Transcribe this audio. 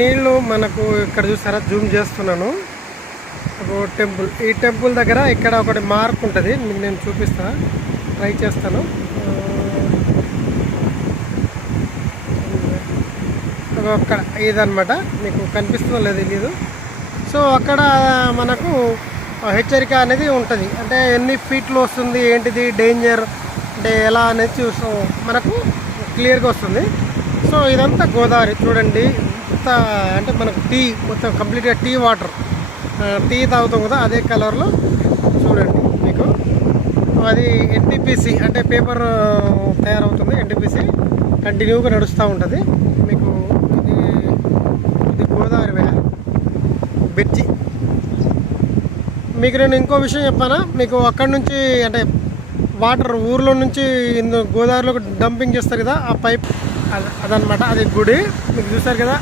నీళ్లు మనకు ఇక్కడ చూసారా, జూమ్ చేస్తున్నాను. ఒక టెంపుల్, ఈ టెంపుల్ దగ్గర ఇక్కడ ఒకటి మార్క్ ఉంటుంది, మీకు నేను చూపిస్తా, ట్రై చేస్తాను. అక్కడ ఇదనమాట, మీకు కనిపిస్తుందో లేదో తెలియదు. సో అక్కడ మనకు హెచ్చరిక అనేది ఉంటుంది, అంటే ఎన్ని ఫీట్లో వస్తుంది, ఏంటిది డేంజర్ అంటే ఎలా అనేది చూస్తాం, మనకు క్లియర్గా వస్తుంది. సో ఇదంతా గోదావరి చూడండి, ఇంత అంటే మనకు టీ మొత్తం కంప్లీట్గా టీ వాటర్, టీ తాగుతాం కదా అదే కలర్లో చూడండి. మీకు అది ఎన్టీపీసీ అంటే పేపర్ తయారవుతుంది, ఎన్టీపీసీ కంటిన్యూగా నడుస్తూ ఉంటుంది. మీకు ఇది గోదావరి బ్రిడ్జి. మీకు నేను ఇంకో విషయం చెప్పానా, మీకు అక్కడ నుంచి అంటే వాటర్ ఊర్లో నుంచి గోదావరిలో డంపింగ్ చేస్తారు కదా, ఆ పైప్ అదనమాట, అది గుడి మీకు చూస్తారు కదా.